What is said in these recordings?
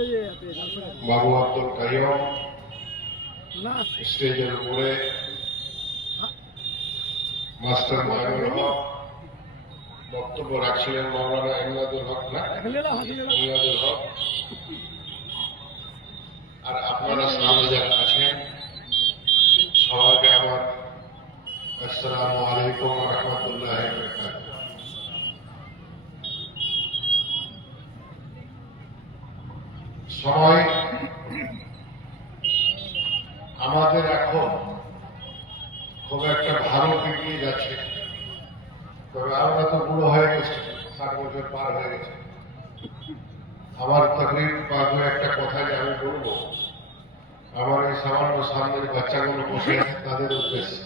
বাবু আব্দুল কাইয়ুম স্টেজের উপরে, মাস্টার মাইনুল হক বক্তব্য রাখছিলেন, মাওলানা ইমদাদুল হক ইমদাদুল হক, আর আপনারা সামনে যারা আছেন সবাইকে আমার আসসালামু আলাইকুম ওয়া রাহমাতুল্লাহি ওয়া বারাকাতুহু। সময় আমাদের এখন খুব একটা ভালো দিকে যাচ্ছে, তবে আমরা তো বুড়ো হয়ে গেছি, 60 বছর পার হয়ে গেছে। আমার তকলিফ বা একটা কথা যে আমি বলবো আমার এই সামান্য সামনের বাচ্চাগুলো বসে আছে তাদের উদ্দেশ্যে,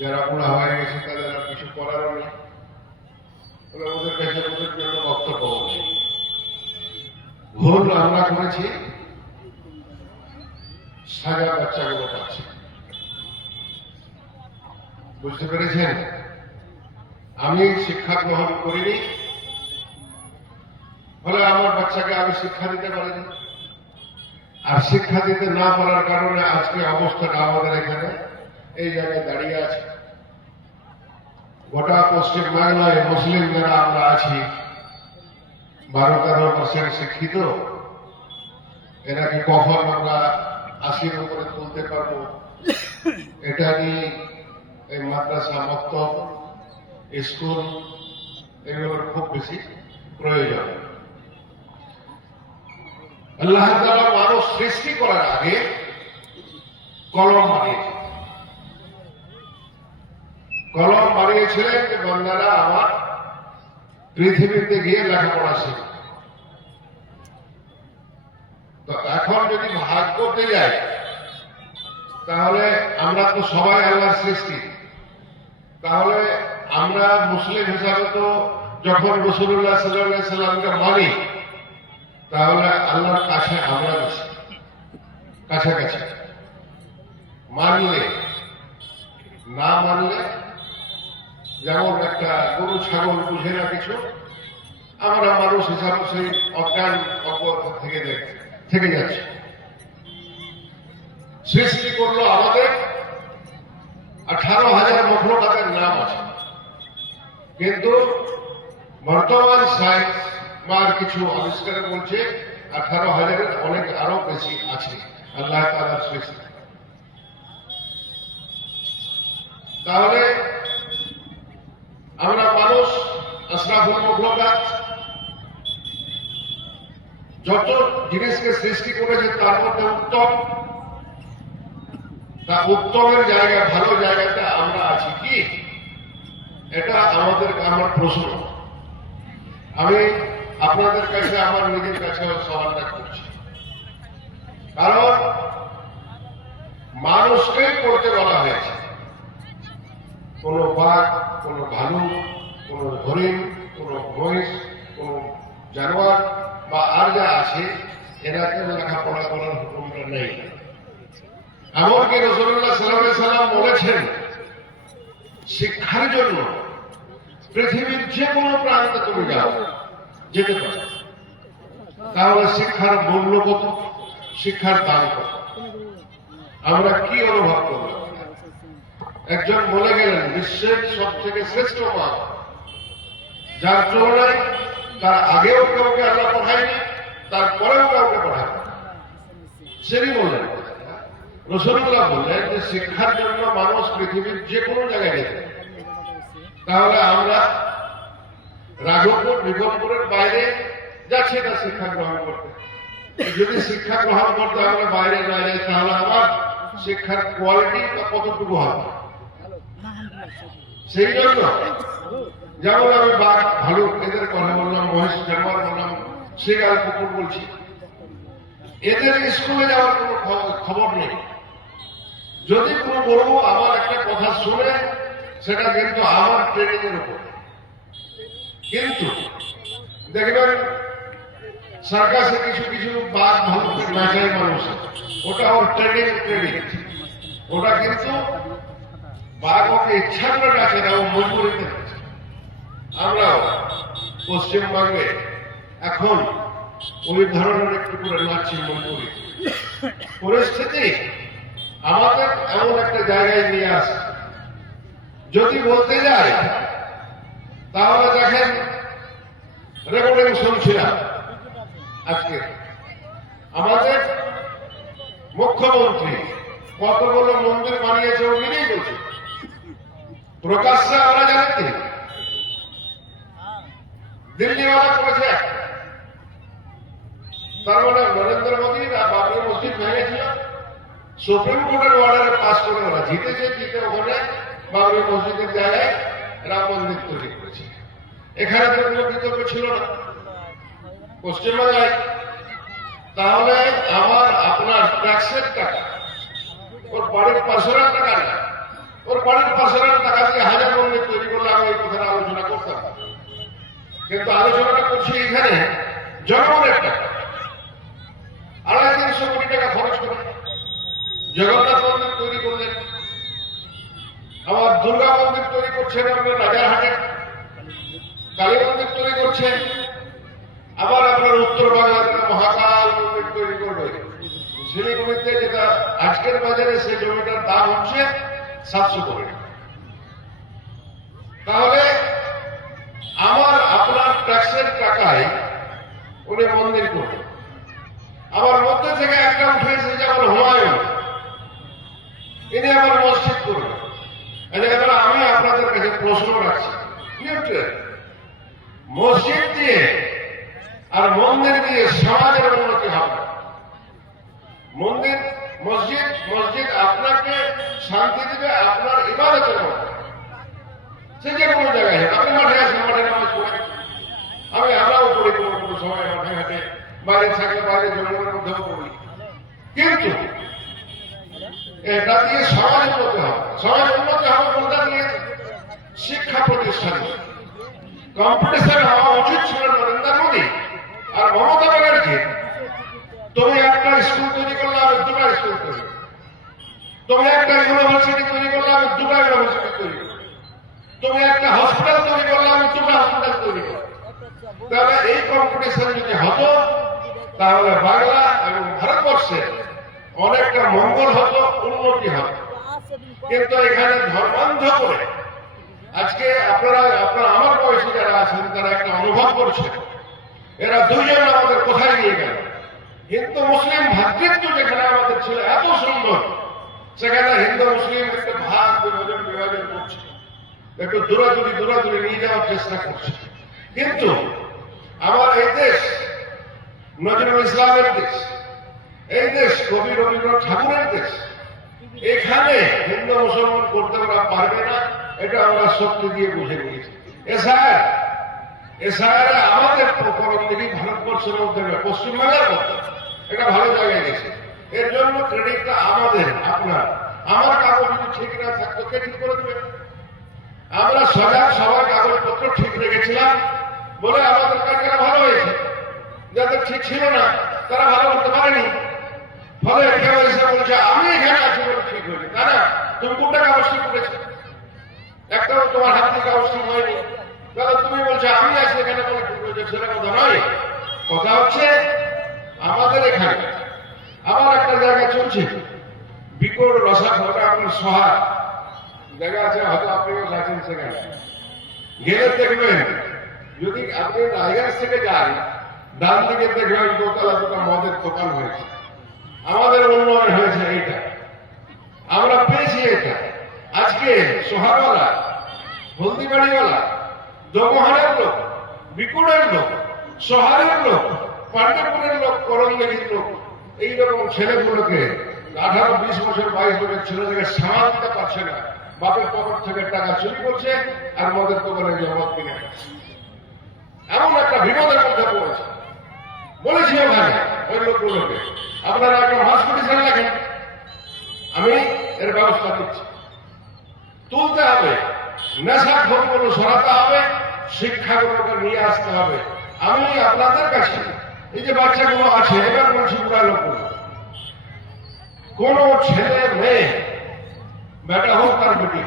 যারা বুড়া হয়ে গেছে তাদের আর কিছু করারও নেই, ওদের কাছে ওদের জন্য বক্তব্য নেই। ভুল আমরা করেছি, সাজা বাচ্চাগুলো পাচ্ছে। বুঝতে পেরেছেন? আমি শিক্ষা গ্রহণ করিনি ফলে আমার বাচ্চাকে আমি শিক্ষা দিতে পারিনি, আর শিক্ষা দিতে না পারার কারণে আজকে অবস্থাটা আমাদের এখানে এই জায়গায় দাঁড়িয়ে আছে। গোটা পশ্চিম বাংলায় মুসলিম যারা আমরা আছি 12-13% শিক্ষিত, এনাকে কখন আমরা 80-র উপরে তুলতে পারবো এটা নিয়ে এই মাদ্রাসা, মক্তব, স্কুল এগুলোর খুব বেশি প্রয়োজন। আল্লাহ তাআলা মানুষ সৃষ্টি করার আগে কলম বানিয়েছিলেন যে বান্দারা আমার পৃথিবীতে গিয়ে লেখাপড়া শিখবে। তো এখন যদি ভাগ করতে যাই তাহলে আমরা তো সবাই আল্লাহর সৃষ্টি, তাহলে আমরা মুসলিম হিসাবে তো যখন রাসূলুল্লাহ সাল্লাল্লাহু আলাইহি সাল্লামকে মানি তাহলে আল্লাহর কাছে আমরা বেশি কাছাকাছি। মানলে না মানলে যেমন একটা গরু ছাগল বুঝে না কিছু, আমরা মানুষ হিসাবে সেই অজ্ঞান অজ্ঞতা থেকে যাচ্ছে। সৃষ্টি করলো আমাদের 18,000 মখলুকাতের নাম আছে, কিন্তু বর্তমান সায়েন্স বা কিছু আবিষ্কার বলছে 18,000-এর অনেক আরো বেশি আছে আল্লাহ তাআলার সৃষ্টি। তাহলে আমরা মানুষ আশরাফুল মখলুকাত, যত জিনিসকে সৃষ্টি করেছে তার মধ্যে উত্তম, তা উত্তমের জায়গা, ভালো জায়গাতে আমরা আছি কি? এটা আমার প্রশ্ন। আমি আপনাদের কাছে আমার নিজের কাছে সওয়ালটা করছি, কারণ মানুষকেই করতে বলা হয়েছে। কোন বাঘ, কোন ভালুক, কোন হরিণ, কোন মহিষ, কোন জানোয়ার বা আর যা আছে এরাকে লেখাপড়া করার হুকুমটা নেই। এমনকি রাসূলুল্লাহ সাল্লাল্লাহু আলাইহি সাল্লাম বলেছেন শিক্ষার জন্য পৃথিবীর যে কোনো প্রান্তে তুমি যাও, যেতে পারো। তাহলে শিক্ষার মূল্য কত, শিক্ষার দাম কত আমরা কি অনুভব করলাম? একজন বলে গেলেন বিশ্বের সব থেকে শ্রেষ্ঠ মা, যার তুলনায় তার আগেও কাউকে আল্লাহ পড়ায়নি, তারপরেও কাউকে পড়ায়নি। সেটি বললেন রাসূলুল্লাহ বললেন যে শিক্ষার জন্য মানুষ পৃথিবীর যে কোনো জায়গায় যেতে। তাহলে আমরা রাঘবপুর, বিপদপুরের বাইরে যাচ্ছি না শিক্ষা গ্রহণ করতে। যদি শিক্ষা গ্রহণ করতে আমরা বাইরে না যাই তাহলে আমার শিক্ষার কোয়ালিটি বা কতটুকু হবে? সেই জন্য যেমন আমি বাঘ, ভালুক এদের কথা বললাম, মহিষ, জানোয়ার বললাম, শিয়াল, কুকুর বলছি, এদের স্কুলে যাওয়ার কোনো খবর নেই। যদি কোনো বড় আমার একটা কথা শুনে সেটা কিন্তু আমার ট্রেনিং এর উপর। কিন্তু দেখবেন সার্কাসে কিছু কিছু বাঘ, ভালুকের নাচায় মানুষ, ওটা ওর ট্রেনিং, ওটা কিন্তু বাঘ ওকে ইচ্ছা করে ডাকে না, ও মজবুরিতে ডাকে। আমরাও পশ্চিমবঙ্গে এখন ওই ধরনের একটু করে নাচি মন করি। পরিস্থিতি আমাদের এমন একটা জায়গায় নিয়ে আসে, যদি বলতে যাই তাহলে দেখেন রেকর্ডিং শুনছিলাম আজকে আমাদের মুখ্যমন্ত্রী কতগুলো মন্দির বানিয়েছে ও নিজেই বলছে, প্রকাশ্যে আমরা জানি দিল্লিওয়ালা করেছে। তার মানে নরেন্দ্র মোদী বাবরি মসজিদ ভেঙেছিল, সুপ্রিম কোর্টের অর্ডারে পাস করে ওরা জিতেছে, জিতে ওখানে বাবরি মসজিদের জায়গায় রাম মন্দির তৈরি করেছে। এখানে তো কোনো বিতর্ক ছিল না পশ্চিমবাংলায়। তাহলে আমার আপনার ট্যাক্সের টাকা, ওর বাড়ির পাশের টাকা না, ওর বাড়ির পাশের টাকা দিয়ে হাজার মন্দির তৈরি করলে আমি এই কথাটা আলোচনা করতাম, কিন্তু আলোচনাটা করছি এখানে জনগণের টাকা। 250-300 কোটি টাকা খরচ করে জগন্নাথ মন্দির তৈরি করলেন, আবার দুর্গা মন্দির তৈরি করছেন আপনার রাজারহাটে, কালী মন্দির তৈরি করছেন, আবার আপনার উত্তর বাংলার মহাকাল মন্দির তৈরি করবে শিলিগুড়িতে, যেটা আজকের বাজারে সেই জমিটার দাম হচ্ছে 700 কোটি টাকা। তাহলে আমার আপনার ট্যাক্সের টাকায় উনি মন্দির করবে। আবার মধ্যে থেকে একটা উঠেছে যে আমার হুমায়ুন, ইনি আমার মসজিদ করবে। আমি আপনাদের কাছে প্রশ্ন রাখছি, মসজিদ দিয়ে আর মন্দির দিয়ে সমাজের উন্নতি হবে? মন্দির মসজিদ মসজিদ আপনাকে শান্তি দেবে আপনার ইবাদতের মধ্যে, সে যে কোনো জায়গায়। আপনি মাঠে আসেন, মাঠে নামাজ পড়েন, আমরাও পড়ি কোনো কোনো সময় মাঠে ঘাটে, বাইরে থাকলে বাইরে জঙ্গলের মধ্যেও পড়ি, কিন্তু এটা দিয়ে সমাজ উন্নতি হবে। সমাজ উন্নতি হবে কোনটা নিয়ে? শিক্ষা প্রতিষ্ঠানে কম্পিটিশন হওয়া উচিত ছিল নরেন্দ্র মোদী আর মমতা ব্যানার্জি। তুমি একটা স্কুল তৈরি করলে আমি দুটা স্কুল তৈরি করব, তুমি একটা ইউনিভার্সিটি তৈরি করলে আমি দুটা ইউনিভার্সিটি তৈরি করব, তুমি একটা হসপিটাল তৈরি করলে আমি দুটা হসপিটাল তৈরি করব। তাহলে এই কম্পিটিশন যদি হতো তাহলে বাংলা এবং ভারতবর্ষে অনেকটা মঙ্গল হতো, উন্নতি হতো। কিন্তু এখানে ধর্মান্ধ করে আজকে আপনারা আমার বয়সী যারা আছেন তারা একটা অনুভব করছে, এরা দুইজন আমাদের কোথায় নিয়ে গেল। হিন্দু মুসলিম ভ্রাতৃত্ব যেখানে আমাদের ছিল এত সুন্দর, সেখানে হিন্দু মুসলিম একটা ভাগ বিভাজন করছে, একটু দূরাদূরি নিয়ে যাওয়ার চেষ্টা করছে। কিন্তু আমার এই দেশ নজরুল ইসলামের দেশ, এই দেশ কবি রবীন্দ্রনাথ ঠাকুরের দেশ। এখানে হিন্দু মুসলমান করতে ওরা পারবে না, এটা আমরা শক্তি দিয়ে বুঝে নিয়েছি। এসআইআর আমাদের পরবর্তী ভারতবর্ষের মধ্যে পশ্চিমবাংলার মধ্যে এটা ভালো জায়গায় গেছে। এর জন্য ক্রেডিটটা আমাদের, আপনার। আমার কাগজ যদি ঠিক না থাকতো কে ঠিক করে দেবে? আমরা সবার কাগজপত্র ঠিক রেখেছিলাম বলে আমাদের কাজটা ভালো হয়েছে, যাদের ঠিক ছিল না তারা ভালো করতে পারেনি। ফলে কেউ এসে বলছে আমি এখানে আছি বলে ঠিক হয়েছে, তাই না? তুমি কোনটা কাগজ ঠিক করেছো? একটাও তোমার হাত থেকে কাগজ ঠিক হয়নি, তাহলে তুমি বলছো আমি আছি এখানে বলে ঠিক হয়েছে, সেটা কথা নয়। কথা হচ্ছে আমাদের এখানে আবার একটা জায়গা চলছে বিকট রসাঘটা, আপনার সহায় জায়গা আছে, হয়তো আপনিও যাচ্ছেন সেখানে, গেলে দেখবেন যদি আপনি রায়গঞ্জ থেকে যান ডান দিকে দেখবেন দোতলা দুটো মদের দোকান হয়েছে। আমাদের উন্নয়ন হয়েছে এইটা, আমরা পেয়েছি এটা। আজকে সোহাগওয়ালা, হলদিবাড়িওয়ালা, দমহারের লোক, বিকুড়ের লোক, সোহারের লোক, পাণ্ডবপুরের লোক, করণদেবীর লোক, এইরকম ছেলেগুলোকে 18-20 বছর 22 বছর ছেলেদেরকে সামাল দিতে পারছে না, বাপের পকেট থেকে টাকা চুরি করছে আর মদের দোকানে গিয়ে মদ কিনে খাচ্ছে। এমন একটা বিপদের মধ্যে পড়েছে। বলেছি ওখানে ওই লোকগুলোকে আপনারা একটা হসপিটাল লেখেন, আমি এর ব্যবস্থা করছি। তুলতে হবে, নেশা খোরগুলো সরাতে হবে, শিক্ষাগুলোকে নিয়ে আসতে হবে। আমি আপনাদের কাছে এই যে বাচ্চাগুলো আছে, এবার বলছি পুরা লোকগুলো, কোন ছেলে মেয়ে, বেটা হোক আর বেটি,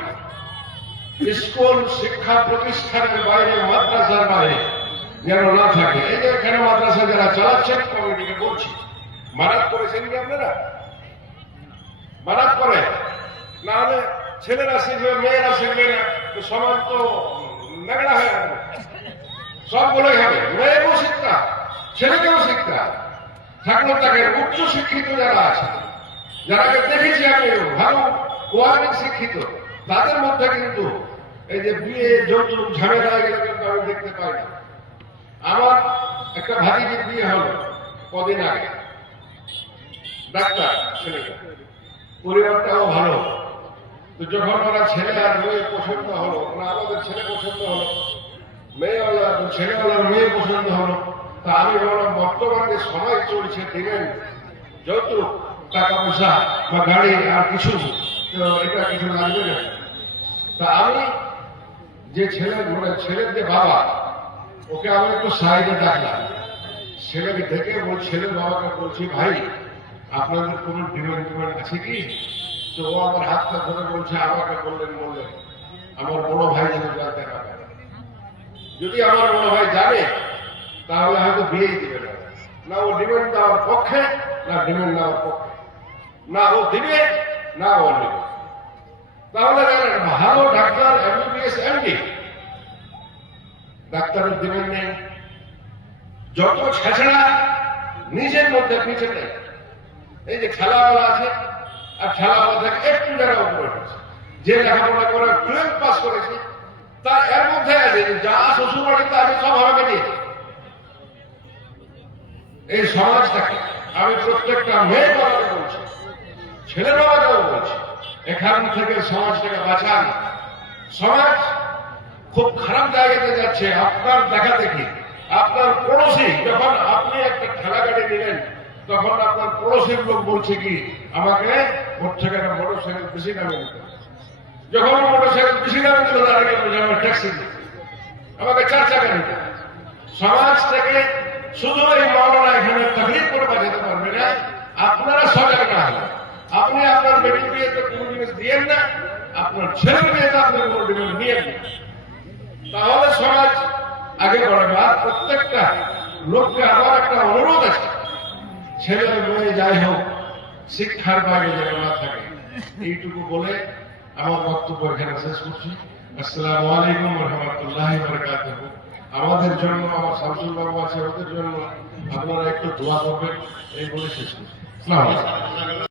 স্কুল শিক্ষা প্রতিষ্ঠানের বাইরে, মাদ্রাসার বাইরে যেন না থাকে। এই যে এখানে মাদ্রাসা যারা চালাচ্ছেন কমিটিকে বলছি, মারাত করেছেন কি আপনারা? মারাত করে না হলে ছেলেরা শিখবে, মেয়েরা শিখবে না, তো সমাজ তো নেগড়া হয়ে যাবে। সবগুলোই হবে, মেয়েকেও শিক্ষা, ছেলেকেও শিক্ষা থাকলো। তাকে উচ্চ শিক্ষিত যারা আছে, যারাকে দেখেছি আমি ভালো কোয়ালিটি শিক্ষিত, তাদের মধ্যে কিন্তু এই যে বিয়ে যৌতুক ঝামেলা হয়ে গেলে কিন্তু আমি দেখতে পাই না। আমার একটা ভাতিজির বিয়ে হলো কদিন আগে, ডাক্তার ছেলেটা, পরিবারটাও ভালো। তো যখন ওরা ছেলে আর মেয়ে পছন্দ হলো, আমাদের ছেলে পছন্দ হলো, মেয়েওয়ালা ছেলেওয়ালার মেয়ে পছন্দ হলো, তা আমি বললাম বর্তমান যে সময় চলছে দিবেন যৌতুক, টাকা পয়সা বা গাড়ি আর কিছু, তো এটা কিছু লাগবে না। তা আমি যে ছেলের যে বাবা, ওকে আমি একটু সাইডে ডাকলাম, ছেলেকে ডেকে ছেলের বাবাকে বলছি, ভাই আপনাদের কোনো ডিমান্ড আছে কি? তো ও আমার হাতটা ধরে বলছে, আমাকে বললেন আমার বড় ভাই যেন জানতে পারে। যদি আমার বড় ভাই জানে তাহলে হয়তো বিয়েই দিবে না। না ও ডিমান্ড দেওয়ার পক্ষে, না ডিমান্ড নেওয়ার পক্ষে, না ও দিবে না ও নেবে। তাহলে ভালো ডাক্তার, এমবিবিএস, এমডি, ডাক্তারের ডিমান্ড নেই। যত ছেঁচড়া নিজের মধ্যে পিছিয়ে নেই। এই যে খেলাওয়ালা আছে, আর খেলাওয়ালা থেকে একটু যারা উপরে উঠেছে, যে লেখাপড়া করে 12 পাস করেছে, তা এর মধ্যে আছে যা শ্বশুর বাড়িতে আছে সব আমাকে দিয়ে। এই সমাজটাকে আমি প্রত্যেকটা মেয়ে বাবাকে বলছি, ছেলে বাবাকেও বলছি, এখান থেকে সমাজটাকে বাঁচান। সমাজ খুব খারাপ জায়গাতে যাচ্ছে আপনার দেখা দেখি। আপনার পড়োশি, যখন আপনি একটা ঠেলা গাড়ি নিলেন, তখন আপনার পড়োশির লোক বলছে কি, আমাকে ওর থেকে একটা মোটরসাইকেল বেশি দামে দিতে। যখন মোটরসাইকেল বেশি দামে দিল, তাদেরকে বলছে আমার ট্যাক্সি দিতে, আমাকে 4 চাকা দিতে। সমাজ থেকে শুধু এই মাওলানা এখানে তাকলিফ করে বাঁচাতে পারবে না, আপনারা সজাগ না হলে। আপনি আপনার বেটির বিয়েতে কোনো জিনিস দিয়েন না, আপনার ছেলের বিয়েতে আপনি কোনো জিনিস নিয়েন না, তাহলে সমাজ আগে বাড়বে। আর প্রত্যেকটা লোককে আমার একটা অনুরোধ আছে, ছেলে মেয়ে যাই হোক শিক্ষার বাইরে যেন না থাকে। এইটুকু বলে আমার বক্তব্য এখানে শেষ করছি। আসসালামু আলাইকুম ওয়া রাহমাতুল্লাহি ওয়া বারাকাতুহু। আমাদের জন্য, আমার শামসুল বাবু আছে, ওদের জন্য আপনারা একটু দোয়া করবেন, এই বলে শেষ করছি। আসসালামু আলাইকুম।